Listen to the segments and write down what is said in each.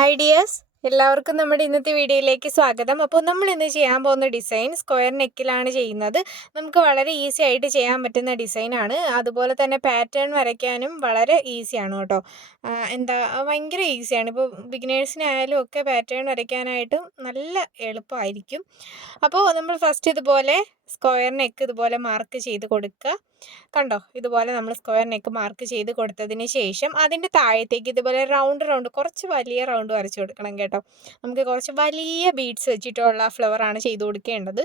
Ideas എല്ലാവർക്കും നമ്മുടെ ഇന്നത്തെ വീഡിയോയിലേക്ക് സ്വാഗതം. അപ്പോൾ നമ്മൾ ഇന്ന് ചെയ്യാൻ പോകുന്ന ഡിസൈൻ സ്ക്വയർ നെക്കിലാണ് ചെയ്യുന്നത്. നമുക്ക് വളരെ ഈസി ആയിട്ട് ചെയ്യാൻ പറ്റുന്ന ഡിസൈനാണ് അതുപോലെ തന്നെ പാറ്റേൺ വരയ്ക്കാനും വളരെ ഈസിയാണ് കേട്ടോ. എന്താ ഭയങ്കര ഈസിയാണ് ഇപ്പോൾ ബിഗിനേഴ്സിനായാലും ഒക്കെ പാറ്റേൺ വരയ്ക്കാനായിട്ടും നല്ല എളുപ്പമായിരിക്കും. അപ്പോൾ നമ്മൾ ഫസ്റ്റ് ഇതുപോലെ സ്ക്വയർ നെക്ക് ഇതുപോലെ മാർക്ക് ചെയ്ത് കൊടുക്കുക. കണ്ടോ? ഇതുപോലെ നമ്മൾ സ്ക്വയർ നെക്ക് മാർക്ക് ചെയ്ത് കൊടുത്തതിന് ശേഷം അതിന്റെ താഴത്തേക്ക് ഇതുപോലെ റൗണ്ട് റൗണ്ട് കുറച്ച് വലിയ റൗണ്ട് വരച്ച് കൊടുക്കണം കേട്ടോ. നമുക്ക് കുറച്ച് വലിയ ബീഡ്സ് വെച്ചിട്ടുള്ള ഫ്ലവർ ആണ് ചെയ്ത് കൊടുക്കേണ്ടത്.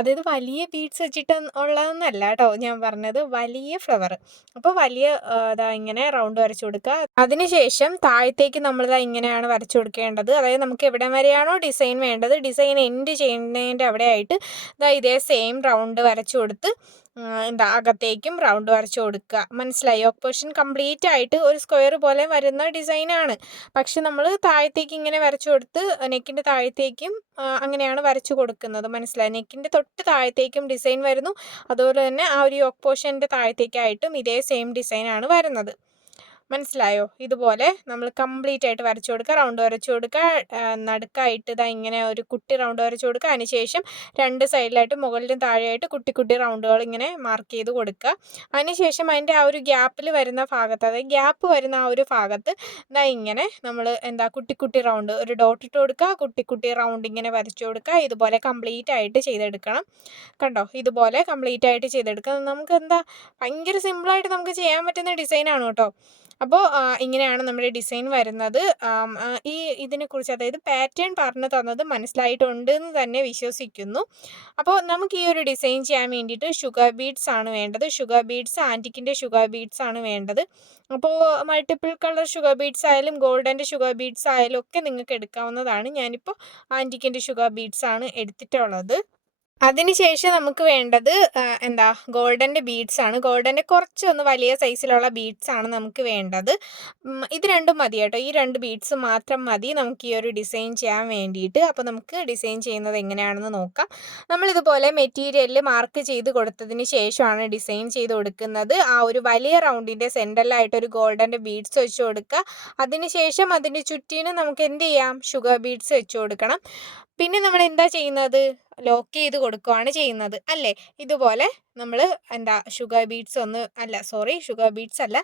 അതായത് വലിയ ബീഡ്സ് വെച്ചിട്ട് ഉള്ളതെന്നല്ല കേട്ടോ ഞാൻ പറഞ്ഞത് വലിയ ഫ്ലവർ അപ്പോൾ വലിയ ഇതാ ഇങ്ങനെ റൗണ്ട് വരച്ച് കൊടുക്കുക. അതിനുശേഷം താഴത്തേക്ക് നമ്മളിതാ ഇങ്ങനെയാണ് വരച്ച് കൊടുക്കേണ്ടത്. അതായത് നമുക്ക് എവിടെ വരെയാണോ ഡിസൈൻ വേണ്ടത്. ഡിസൈൻ എൻഡ് ചെയ്യുന്നതിന്റെ അവിടെ ആയിട്ട് ഇതാ ഇതേ സെയിം റൗണ്ട് വരച്ചു കൊടുത്ത് എന്താ അകത്തേക്കും റൗണ്ട് വരച്ചു കൊടുക്കുക. മനസ്സിലായി? ഓപ്പോഷൻ കംപ്ലീറ്റ് ആയിട്ട് ഒരു സ്ക്വയർ പോലെ വരുന്ന ഡിസൈനാണ് പക്ഷെ നമ്മൾ താഴത്തേക്ക് ഇങ്ങനെ വരച്ചു കൊടുത്ത് നെക്കിന്റെ താഴത്തേക്കും അങ്ങനെയാണ് വരച്ചു കൊടുക്കുന്നത്. മനസ്സിലായി? നെക്കിന്റെ തൊട്ട് താഴത്തേക്കും ഡിസൈൻ വരുന്നു. അതുപോലെ തന്നെ ആ ഒരു യോക്ക് പോർഷന്റെ താഴത്തേക്കായിട്ടും ഇതേ സെയിം ഡിസൈനാണ് വരുന്നത്. മനസ്സിലായോ? ഇതുപോലെ നമ്മൾ കംപ്ലീറ്റ് ആയിട്ട് വരച്ചു കൊടുക്കുക റൗണ്ട് വരച്ചു കൊടുക്കുക നടുക്കായിട്ട് ഇതാ ഇങ്ങനെ ഒരു കുട്ടി റൗണ്ട് വരച്ചു കൊടുക്കുക. അതിനുശേഷം രണ്ട് സൈഡിലായിട്ട് മുകളിലും താഴെയായിട്ട് കുട്ടി കുട്ടി റൗണ്ടുകൾ ഇങ്ങനെ മാർക്ക് ചെയ്ത് കൊടുക്കുക. അതിനുശേഷം അതിന്റെ ആ ഒരു ഗ്യാപ്പിൽ വരുന്ന ഭാഗത്ത് അതായത് ഗ്യാപ്പ് വരുന്ന ആ ഒരു ഭാഗത്ത് ഇതാ ഇങ്ങനെ നമ്മൾ എന്താ കുട്ടി കുട്ടി റൗണ്ട് ഒരു ഡോട്ട് ഇട്ട് കൊടുക്കുക. കുട്ടി കുട്ടി റൗണ്ട് ഇങ്ങനെ വരച്ചു കൊടുക്കുക. ഇതുപോലെ കംപ്ലീറ്റ് ആയിട്ട് ചെയ്തെടുക്കണം. കണ്ടോ? ഇതുപോലെ കംപ്ലീറ്റ് ആയിട്ട് ചെയ്തെടുക്കുക. നമുക്ക് എന്താ? ഭയങ്കര സിമ്പിളായിട്ട് നമുക്ക് ചെയ്യാൻ പറ്റുന്ന ഡിസൈനാണ് കേട്ടോ. അപ്പോൾ ഇങ്ങനെയാണ് നമ്മുടെ ഡിസൈൻ വരുന്നത്. ഈ ഇതിനെക്കുറിച്ച് അതായത് പാറ്റേൺ പറഞ്ഞു തന്നത് മനസ്സിലായിട്ടുണ്ട് എന്ന് തന്നെ വിശ്വസിക്കുന്നു. അപ്പോൾ നമുക്ക് ഈ ഒരു ഡിസൈൻ ചെയ്യാൻ വേണ്ടിയിട്ട് ഷുഗർ ബീഡ്സ് ആണ് വേണ്ടത്. ഷുഗർ ബീഡ്സ് ആന്റിക്കിന്റെ ഷുഗർ ബീഡ്സ് ആണ് വേണ്ടത്. അപ്പോൾ മൾട്ടിപ്പിൾ കളർ ഷുഗർ ബീഡ്സ് ആയാലും ഗോൾഡന്റെ ഷുഗർ ബീഡ്സ് ആയാലും ഒക്കെ നിങ്ങൾക്ക് എടുക്കാവുന്നതാണ്. ഞാനിപ്പോൾ ആന്റിക്കിന്റെ ഷുഗർ ബീഡ്സ് ആണ് എടുത്തിട്ടുള്ളത്. അതിനുശേഷം നമുക്ക് വേണ്ടത് എന്താ ഗോൾഡന്റെ ബീഡ്സ് ആണ്. ഗോൾഡന്റെ കുറച്ചൊന്ന് വലിയ സൈസിലുള്ള ബീഡ്സ് ആണ് നമുക്ക് വേണ്ടത്. ഇത് രണ്ടും മതി കേട്ടോ. ഈ രണ്ട് ബീഡ്സ് മാത്രം മതി. നമുക്ക് ഈ ഒരു ഡിസൈൻ ചെയ്യാൻ വേണ്ടിയിട്ട്. അപ്പോൾ നമുക്ക് ഡിസൈൻ ചെയ്യുന്നത് എങ്ങനെയാണെന്ന് നോക്കാം. നമ്മളിതുപോലെ മെറ്റീരിയലിൽ മാർക്ക് ചെയ്ത് കൊടുത്തതിന് ശേഷമാണ് ഡിസൈൻ ചെയ്ത് കൊടുക്കുന്നത്. ആ ഒരു വലിയ റൗണ്ടിന്റെ സെന്ററിലായിട്ട് ഒരു ഗോൾഡന്റെ ബീഡ്സ് വെച്ച് കൊടുക്കുക. അതിനുശേഷം അതിന്റെ ചുറ്റിനും നമുക്ക് എന്ത് ചെയ്യാം? ഷുഗർ ബീഡ്സ് വെച്ച് കൊടുക്കണം. പിന്നെ നമ്മൾ എന്താ ചെയ്യുന്നത്? ലോക്ക് ചെയ്ത് കൊടുക്കുകയാണ് ചെയ്യുന്നത്. അല്ലേ? ഇതുപോലെ നമ്മൾ എന്താ ഷുഗർ ബീഡ്സ് ഒന്ന് അല്ല സോറി ഷുഗർ ബീഡ്സ് അല്ല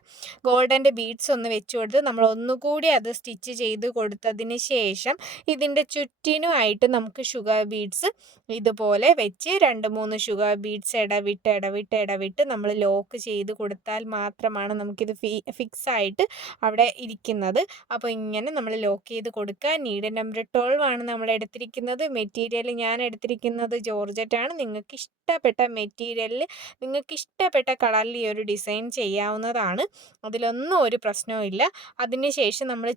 ഗോൾഡന്റെ ബീഡ്സ് ഒന്ന് വെച്ച് കൊടുത്ത് നമ്മൾ ഒന്നുകൂടി അത് സ്റ്റിച്ച് ചെയ്ത് കൊടുത്തതിന് ശേഷം ഇതിന്റെ ചുറ്റിനുമായിട്ട് നമുക്ക് ഷുഗർ ബീഡ്സ് ഇതുപോലെ വെച്ച് രണ്ട് മൂന്ന് ഷുഗർ ബീഡ്സ് ഇടവിട്ട് ഇടവിട്ട് ഇടവിട്ട് നമ്മൾ ലോക്ക് ചെയ്ത് കൊടുത്താൽ മാത്രമാണ് നമുക്കിത് ഫിക്സ് ആയിട്ട് അവിടെ ഇരിക്കുന്നത്. അപ്പോൾ ഇങ്ങനെ നമ്മൾ ലോക്ക് ചെയ്ത് കൊടുക്കുക. നീഡ് നമ്പർ ട്വൽവ് ആണ് നമ്മൾ എടുത്തിരിക്കുന്നത്. മെറ്റീരിയൽ ഞാൻ എടുത്തിരിക്കുന്നത് ജോർജറ്റാണ്. നിങ്ങൾക്ക് ഇഷ്ടപ്പെട്ട നിങ്ങൾക്ക് ഇഷ്ടപ്പെട്ട കളറിൽ ഈ ഒരു ഡിസൈൻ ചെയ്യാവുന്നതാണ്. അതിലൊന്നും ഒരു പ്രശ്നവും ഇല്ല അതിനുശേഷം നമ്മൾ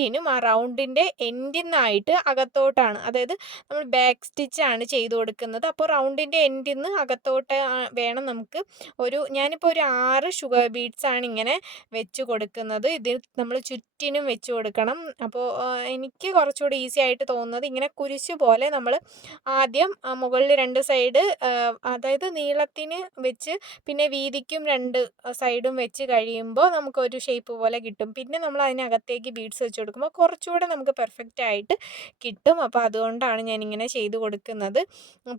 ചുറ്റിനും ആ റൗണ്ടിന്റെ എൻഡിൽ നിന്നായിട്ട് അകത്തോട്ടാണ്. അതായത് നമ്മൾ ബാക്ക് സ്റ്റിച്ചാണ് ചെയ്ത് കൊടുക്കുന്നത്. അപ്പോൾ റൗണ്ടിന്റെ എൻഡിൽ നിന്ന് അകത്തോട്ട് വേണം നമുക്ക് ഒരു ഞാനിപ്പോൾ ഒരു ആറ് ഷുഗർ ബീഡ്സ് ആണ് ഇങ്ങനെ വെച്ച് കൊടുക്കുന്നത്. ഇത് നമ്മൾ ചുറ്റിനും വെച്ച് കൊടുക്കണം. അപ്പോൾ എനിക്ക് കുറച്ചുകൂടി ഈസി ആയിട്ട് തോന്നുന്നത് ഇങ്ങനെ കുരിശ് പോലെ നമ്മൾ ആദ്യം മുകളിൽ രണ്ട് സൈഡ് അതായത് നീളത്തിന് വെച്ച് പിന്നെ വീതിക്കും രണ്ട് സൈഡും വെച്ച് കഴിയുമ്പോൾ നമുക്കൊരു ഷേപ്പ് പോലെ കിട്ടും. പിന്നെ നമ്മൾ അതിനകത്തേക്ക് ബീഡ്സ് വെച്ച് കൊടുക്കുമ്പോൾ കുറച്ചുകൂടെ നമുക്ക് പെർഫെക്റ്റ് ആയിട്ട് കിട്ടും. അപ്പോൾ അതുകൊണ്ടാണ് ഞാൻ ഇങ്ങനെ ചെയ്ത് കൊടുക്കുന്നത്.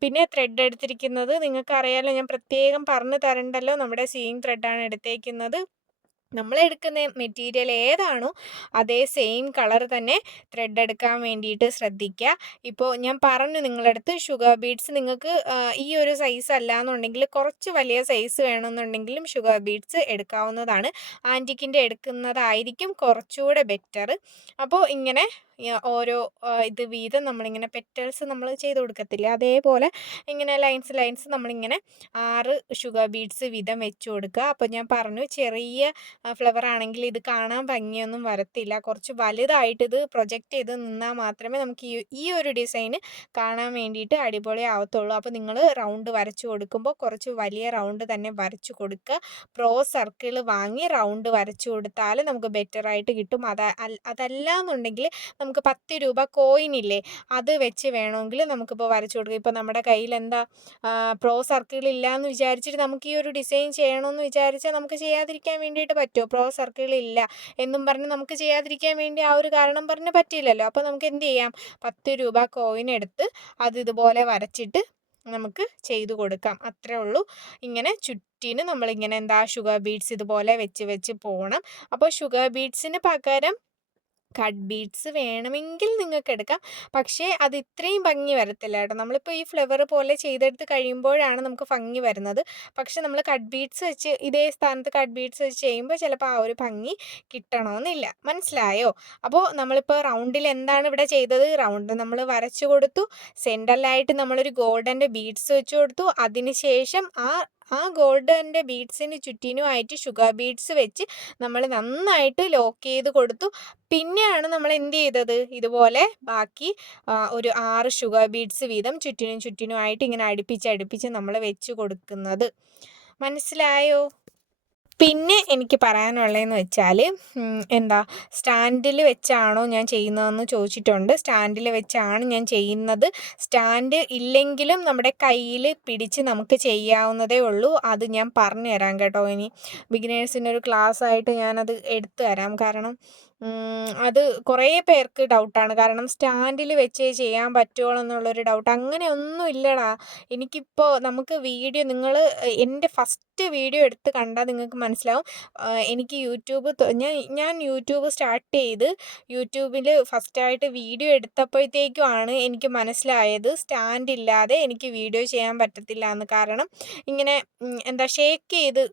പിന്നെ ത്രെഡ് എടുത്തിരിക്കുന്നത് നിങ്ങൾക്ക് അറിയാലോ ഞാൻ പ്രത്യേകം പറഞ്ഞു തരണ്ടല്ലോ നമ്മുടെ സീയിങ് ത്രെഡാണ് എടുത്തേക്കുന്നത്. നമ്മൾ എടുക്കുന്ന മെറ്റീരിയൽ ഏതാണോ അതേ സെയിം കളർ തന്നെ ത്രെഡ് എടുക്കാൻ വേണ്ടിയിട്ട് ശ്രദ്ധിക്കുക. ഇപ്പോൾ ഞാൻ പറഞ്ഞു നിങ്ങളുടെ അടുത്ത് ഷുഗർ ബീഡ്സ് നിങ്ങൾക്ക് ഈ ഒരു സൈസ് അല്ല എന്നുണ്ടെങ്കിൽ കുറച്ച് വലിയ സൈസ് വേണമെന്നുണ്ടെങ്കിലും ഷുഗർ ബീഡ്സ് എടുക്കാവുന്നതാണ്. ആന്റിക്കിന്റെ എടുക്കുന്നതായിരിക്കും കുറച്ചുകൂടെ ബെറ്റർ അപ്പോൾ ഇങ്ങനെ ഓരോ ഇത് വീതം നമ്മളിങ്ങനെ പെറ്റൽസ് നമ്മൾ ചെയ്ത് കൊടുക്കത്തില്ല? അതേപോലെ ഇങ്ങനെ ലൈൻസ് ലൈൻസ് നമ്മളിങ്ങനെ ആറ് ഷുഗർ ബീഡ്സ് വീതം വെച്ച് കൊടുക്കുക. അപ്പോൾ ഞാൻ പറഞ്ഞു ചെറിയ ഫ്ലവർ ആണെങ്കിൽ ഇത് കാണാൻ ഭംഗിയൊന്നും വരത്തില്ല. കുറച്ച് വലുതായിട്ട് ഇത് പ്രൊജക്റ്റ് ചെയ്ത് നിന്നാൽ മാത്രമേ നമുക്ക് ഈ ഒരു ഡിസൈൻ കാണാൻ വേണ്ടിയിട്ട് അടിപൊളി ആവത്തുള്ളൂ. അപ്പോൾ നിങ്ങൾ റൗണ്ട് വരച്ച് കൊടുക്കുമ്പോൾ കുറച്ച് വലിയ റൗണ്ട് തന്നെ വരച്ച് കൊടുക്കുക. പ്രോ സർക്കിൾ വാങ്ങി റൗണ്ട് വരച്ച് കൊടുത്താൽ നമുക്ക് ബെറ്റർ ആയിട്ട് കിട്ടും. അത അതല്ല എന്നുണ്ടെങ്കിൽ നമുക്ക് പത്ത് രൂപ കോയിൻ ഇല്ലേ അത് വെച്ച് വേണമെങ്കിൽ നമുക്കിപ്പോൾ വരച്ചു കൊടുക്കാം. ഇപ്പോൾ നമ്മുടെ കയ്യിൽ എന്താ പ്രോ സർക്കിൾ ഇല്ല എന്ന് വിചാരിച്ചിട്ട് നമുക്ക് ഈ ഒരു ഡിസൈൻ ചെയ്യണമെന്ന് വിചാരിച്ചാൽ നമുക്ക് ചെയ്യാതിരിക്കാൻ വേണ്ടിയിട്ട് പറ്റുമോ? പ്രോ സർക്കിൾ ഇല്ല എന്നും പറഞ്ഞ് നമുക്ക് ചെയ്യാതിരിക്കാൻ വേണ്ടി ആ ഒരു കാരണം പറഞ്ഞ് പറ്റില്ലല്ലോ അപ്പോൾ നമുക്ക് എന്ത് ചെയ്യാം? പത്ത് രൂപ കോയിൻ എടുത്ത് അത് ഇതുപോലെ വരച്ചിട്ട് നമുക്ക് ചെയ്തു കൊടുക്കാം. അത്രേ ഉള്ളൂ. ഇങ്ങനെ ചുറ്റിന് നമ്മളിങ്ങനെ എന്താ ഷുഗർ ബീഡ്സ് ഇതുപോലെ വെച്ച് വെച്ച് പോകണം അപ്പോൾ ഷുഗർ ബീഡ്സിന് പകരം കട്ട് ബീഡ്സ് വേണമെങ്കിൽ നിങ്ങൾക്ക് എടുക്കാം. പക്ഷേ അത് ഇത്രയും ഭംഗി വരത്തില്ല കേട്ടോ. നമ്മളിപ്പോൾ ഈ ഫ്ലവർ പോലെ ചെയ്തെടുത്ത് കഴിയുമ്പോഴാണ് നമുക്ക് ഭംഗി വരുന്നത്. പക്ഷേ നമ്മൾ കട്ട് ബീഡ്സ് വെച്ച് ഇതേ സ്ഥാനത്ത് കട്ട് ബീഡ്സ് വെച്ച് ചെയ്യുമ്പോൾ ചിലപ്പോൾ ആ ഒരു ഭംഗി കിട്ടണമെന്നില്ല മനസ്സിലായോ? അപ്പോൾ നമ്മളിപ്പോൾ റൗണ്ടിൽ എന്താണ് ഇവിടെ ചെയ്തത്? റൗണ്ട് നമ്മൾ വരച്ചു കൊടുത്തു. സെന്ററിലായിട്ട് നമ്മളൊരു ഗോൾഡന്റെ ബീഡ്സ് വെച്ച് കൊടുത്തു. അതിനുശേഷം ആ ആ ഗോൾഡന്റെ ബീഡ്സിന് ചുറ്റിനുമായിട്ട് ഷുഗർ ബീഡ്സ് വെച്ച് നമ്മൾ നന്നായിട്ട് ലോക്ക് ചെയ്ത് കൊടുത്തു. പിന്നെയാണ് നമ്മൾ എന്ത് ചെയ്തത്? ഇതുപോലെ ബാക്കി ഒരു ആറ് ഷുഗർ ബീഡ്സ് വീതം ചുറ്റിനും ചുറ്റിനുമായിട്ട് ഇങ്ങനെ അടുപ്പിച്ച് അടുപ്പിച്ച് നമ്മൾ വെച്ച് കൊടുക്കുന്നത്. മനസ്സിലായോ? പിന്നെ എനിക്ക് പറയാനുള്ളതെന്ന് വെച്ചാൽ എന്താ സ്റ്റാൻഡിൽ വെച്ചാണോ ഞാൻ ചെയ്യുന്നതെന്ന് ചോദിച്ചിട്ടുണ്ട്. സ്റ്റാൻഡിൽ വെച്ചാണ് ഞാൻ ചെയ്യുന്നത്. സ്റ്റാൻഡ് ഇല്ലെങ്കിലും നമ്മുടെ കയ്യിൽ പിടിച്ച് നമുക്ക് ചെയ്യാവുന്നതേ ഉള്ളൂ. അത് ഞാൻ പറഞ്ഞു തരാം കേട്ടോ. ഇനി ബിഗിനേഴ്സിന്റെ ഒരു ക്ലാസ് ആയിട്ട് ഞാനത് എടുത്തു തരാം. കാരണം അത് കുറേ പേർക്ക് ഡൗട്ടാണ്. കാരണം സ്റ്റാൻഡിൽ വെച്ചേ ചെയ്യാൻ പറ്റുമോ എന്നുള്ളൊരു ഡൗട്ട്. അങ്ങനെ ഒന്നും ഇല്ലടാ. എനിക്കിപ്പോൾ നമുക്ക് വീഡിയോ നിങ്ങൾ എന്റെ ഫസ്റ്റ് വീഡിയോ എടുത്ത് കണ്ടാൽ നിങ്ങൾക്ക് മനസ്സിലാവും. എനിക്ക് യൂട്യൂബ് ഞാൻ ഞാൻ യൂട്യൂബ് സ്റ്റാർട്ട് ചെയ്ത് യൂട്യൂബിൽ ഫസ്റ്റായിട്ട് വീഡിയോ എടുത്തപ്പോഴത്തേക്കുമാണ് എനിക്ക് മനസ്സിലായത് സ്റ്റാൻഡ് ഇല്ലാതെ എനിക്ക് വീഡിയോ ചെയ്യാൻ പറ്റത്തില്ല എന്ന്. കാരണം ഇങ്ങനെ എന്താ ഷേക്ക് ചെയ്ത്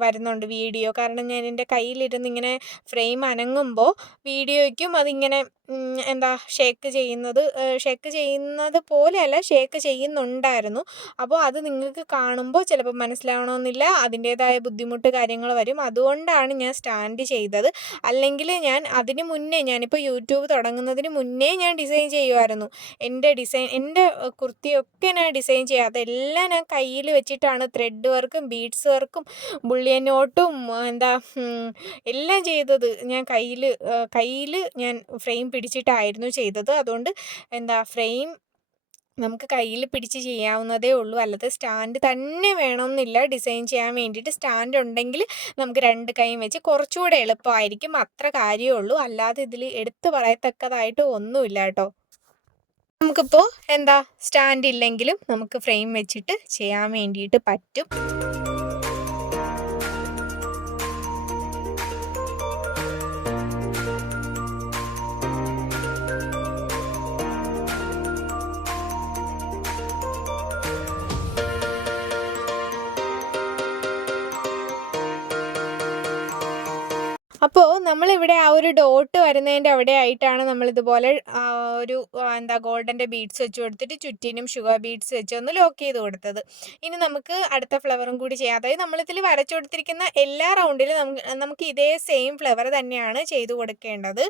വരുന്നുണ്ട് വീഡിയോ. കാരണം ഞാൻ എന്റെ കയ്യിലിരുന്ന് ഇങ്ങനെ ഫ്രെയിം അനങ്ങുമ്പോൾ വീഡിയോയ്ക്കും അതിങ്ങനെ എന്താ ഷേക്ക് ചെയ്യുന്നത് ഷേക്ക് ചെയ്യുന്നത് പോലെയല്ല ഷേക്ക് ചെയ്യുന്നുണ്ടായിരുന്നു. അപ്പോൾ അത് നിങ്ങൾക്ക് കാണുമ്പോൾ ചിലപ്പോൾ മനസ്സിലാവണമെന്നില്ല. അതിന്റേതായ ബുദ്ധിമുട്ട് കാര്യങ്ങൾ വരും. അതുകൊണ്ടാണ് ഞാൻ സ്റ്റാൻഡ് ചെയ്തത്. അല്ലെങ്കിൽ ഞാൻ അതിന് മുന്നേ ഞാനിപ്പോൾ യൂട്യൂബ് തുടങ്ങുന്നതിന് മുന്നേ ഞാൻ ഡിസൈൻ ചെയ്യുമായിരുന്നു എന്റെ ഡിസൈൻ എന്റെ കുർത്തിയൊക്കെ ഞാൻ ഡിസൈൻ ചെയ്യുക അതെല്ലാം ഞാൻ കയ്യിൽ വെച്ചിട്ടാണ്. ത്രെഡ് വർക്കും ബീഡ്സ് വർക്കും ബുള്ളിയൻ നോട്ടും എന്താ എല്ലാം ചെയ്തത് ഞാൻ കയ്യിൽ കയ്യിൽ ഞാൻ ഫ്രെയിം പിടിച്ചിട്ടായിരുന്നു ചെയ്തത്. അതുകൊണ്ട് എന്താ ഫ്രെയിം നമുക്ക് കയ്യിൽ പിടിച്ച് ചെയ്യാവുന്നതേ ഉള്ളൂ. അല്ലാതെ സ്റ്റാൻഡ് തന്നെ വേണമെന്നില്ല ഡിസൈൻ ചെയ്യാൻ വേണ്ടിയിട്ട്. സ്റ്റാൻഡ് ഉണ്ടെങ്കിൽ നമുക്ക് രണ്ട് കൈയും വെച്ച് കുറച്ചുകൂടെ എളുപ്പമായിരിക്കും. അത്ര കാര്യമേ ഉള്ളൂ. അല്ലാതെ ഇതിൽ എടുത്തു പറയത്തക്കതായിട്ട് ഒന്നുമില്ല കേട്ടോ. നമുക്കിപ്പോൾ എന്താ സ്റ്റാൻഡ് ഇല്ലെങ്കിലും നമുക്ക് ഫ്രെയിം വെച്ചിട്ട് ചെയ്യാൻ വേണ്ടിയിട്ട് പറ്റും. ഒരു ഡോട്ട് വരുന്നതിന്റെ അവിടെ ആയിട്ടാണ് നമ്മൾ ഇതുപോലെ ഒരു എന്താ ഗോൾഡന്റെ ബീഡ്സ് വെച്ച് കൊടുത്തിട്ട് ചുറ്റിനും ഷുഗർ ബീഡ്സ് വെച്ച് ഒന്ന് ലോക്ക് ചെയ്ത് കൊടുത്തത്. ഇനി നമുക്ക് അടുത്ത ഫ്ലവറും കൂടി ചെയ്യാം. അതായത് നമ്മളിതിൽ വരച്ചു കൊടുത്തിരിക്കുന്ന എല്ലാ റൗണ്ടിലും നമുക്ക് ഇതേ സെയിം ഫ്ലവർ തന്നെയാണ് ചെയ്തു കൊടുക്കേണ്ടത്.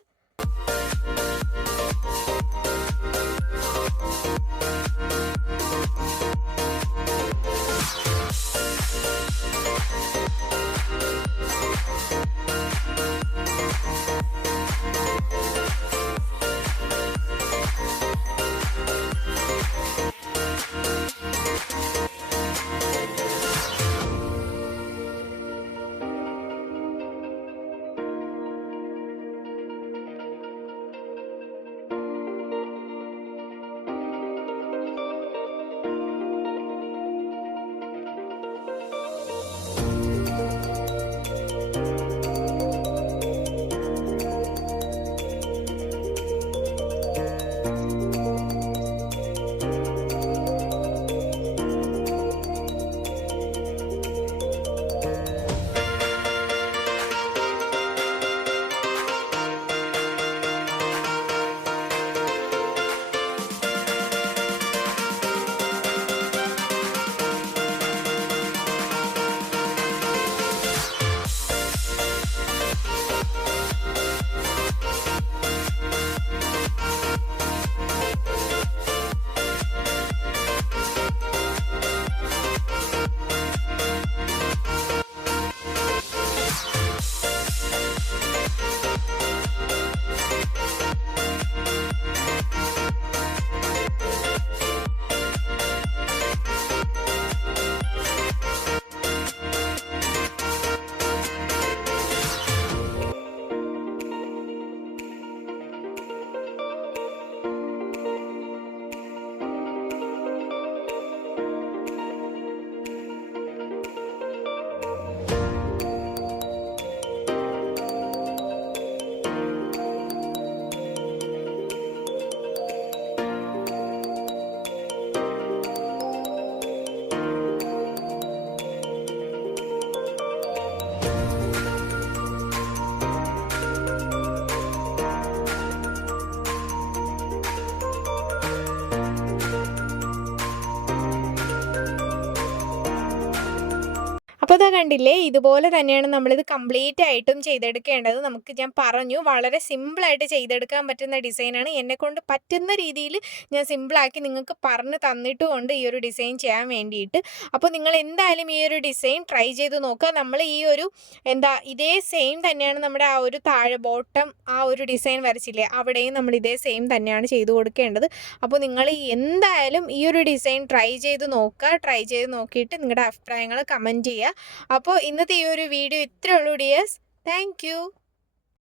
അപ്പോൾ ഇതാ കണ്ടില്ലേ? ഇതുപോലെ തന്നെയാണ് നമ്മളിത് കംപ്ലീറ്റ് ആയിട്ടും ചെയ്തെടുക്കേണ്ടത്. നമുക്ക് ഞാൻ പറഞ്ഞു വളരെ സിമ്പിളായിട്ട് ചെയ്തെടുക്കാൻ പറ്റുന്ന ഡിസൈനാണ്. എന്നെക്കൊണ്ട് പറ്റുന്ന രീതിയിൽ ഞാൻ സിമ്പിളാക്കി നിങ്ങൾക്ക് പറഞ്ഞ് തന്നിട്ടുമുണ്ട് ഈ ഒരു ഡിസൈൻ ചെയ്യാൻ വേണ്ടിയിട്ട്. അപ്പോൾ നിങ്ങൾ എന്തായാലും ഈ ഒരു ഡിസൈൻ ട്രൈ ചെയ്ത് നോക്കുക. നമ്മൾ ഈ ഒരു എന്താ ഇതേ സെയിം തന്നെയാണ് നമ്മുടെ ആ ഒരു താഴെ ബോട്ടം ആ ഒരു ഡിസൈൻ വരച്ചില്ലേ? അവിടെയും നമ്മൾ ഇതേ സെയിം തന്നെയാണ് ചെയ്തു കൊടുക്കേണ്ടത്. അപ്പോൾ നിങ്ങൾ എന്തായാലും ഈ ഒരു ഡിസൈൻ ട്രൈ ചെയ്ത് നോക്കുക. ട്രൈ ചെയ്ത് നോക്കിയിട്ട് നിങ്ങളുടെ അഭിപ്രായങ്ങൾ കമന്റ് ചെയ്യുക. അപ്പോൾ ഇന്നത്തെ ഈ ഒരു വീഡിയോ ഇത്രയുള്ളൂ ഡിയേഴ്സ്. താങ്ക്